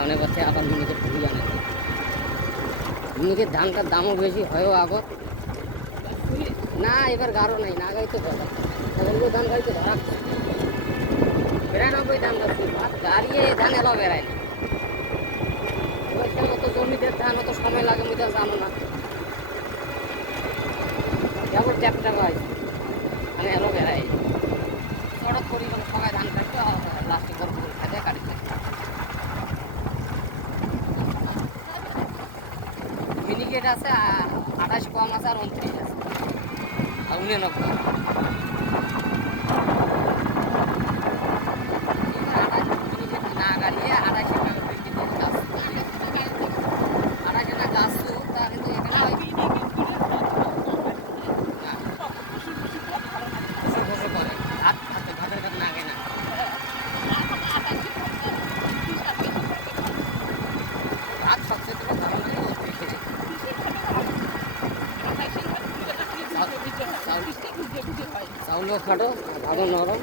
সামনে বছর আবার মিনিকেট খুবই আনে মিনিকের ধানটার দামও বেশি হয়ও আগত না এবার গাঢ় নাই না গাইতে কথা ধান গাইতে ধরা ৯২ ধান যাচ্ছে দাঁড়িয়ে ধান এলো বেড়ায় মতো জমিদের ধান অত সময় লাগে আমি তো জানো না যেমন ট্যাপটা হয় মানে এলো বেড়ায় সড়ক পরিমাণ সবাই ধান কাটতে লাস্টে গল্প খাতে কাটতে মিনিকেট আছে ২৮ কম আছে আর ২৯ আছে আর ৯৯ না গাড়িয়ে ২৮ টাকা বিক্রি করে গাছ ২৮ টাকা গাছ তো তা কিন্তু এখানে বসে করে ভাত খাতে ভাতের কাজ না খায় না ভাত সবচেয়ে তো ভালো লাগে চাউলও খাটো ভালো নরম